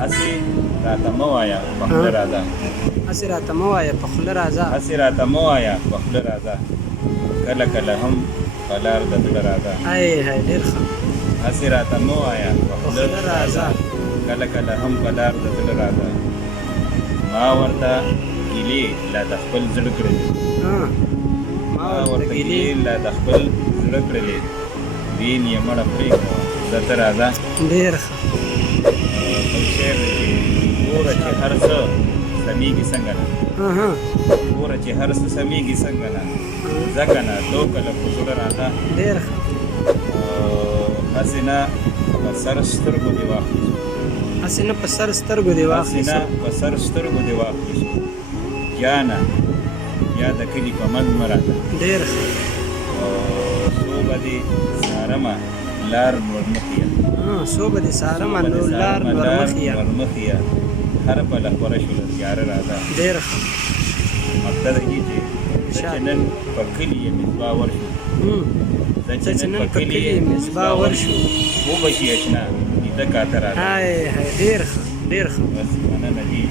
هسې راته مه وایه په خوله راځه. هسې راته مه وایه په خوله راځه. هسې راته مه وایه په خوله راځه. کله کله هم په لار د زړه راځه. هی هی ډېر ښه. هسې راته مه وایه په خوله راځه. کله کله هم په لار د زړه راځه. ما ورته ګیلې لا د خپل زړه کړلې. ما ورته ګیلې لا د خپل زړه کړلې. دین یې مړه پرېږده زه ته راځه. ډېر ښه. بل شعر دی چې ګوره چې هر څه سمیږي څنګه نه. ګوره چې هر څه سمیږي څنګه نه. ځکه نه تو کله په زړه راځه. ډېر ښه. هسې نه په سر سترګو دې واخلو. هسې نه په سر سترګو دې واخلو. هسې نه په سر سترګو دې واخلو. جانه یا د کلي په منځ مه راته. ډېر ښه. څو به دې څارمه لار ورمخې یم. څو به دې څارمه لار ورمخې یم. هر پله خوره شوله تیاره راځه. ډېر ښه. مقصد دا دی چې زه چې نن په کلي یې مصباح ورشو. زه چې نن په کلي یې مصباح ورشو. وبه شي اشنا ویده کاته راځه. هی هی ډېر ښه ډېر ښه. بس مننه دي.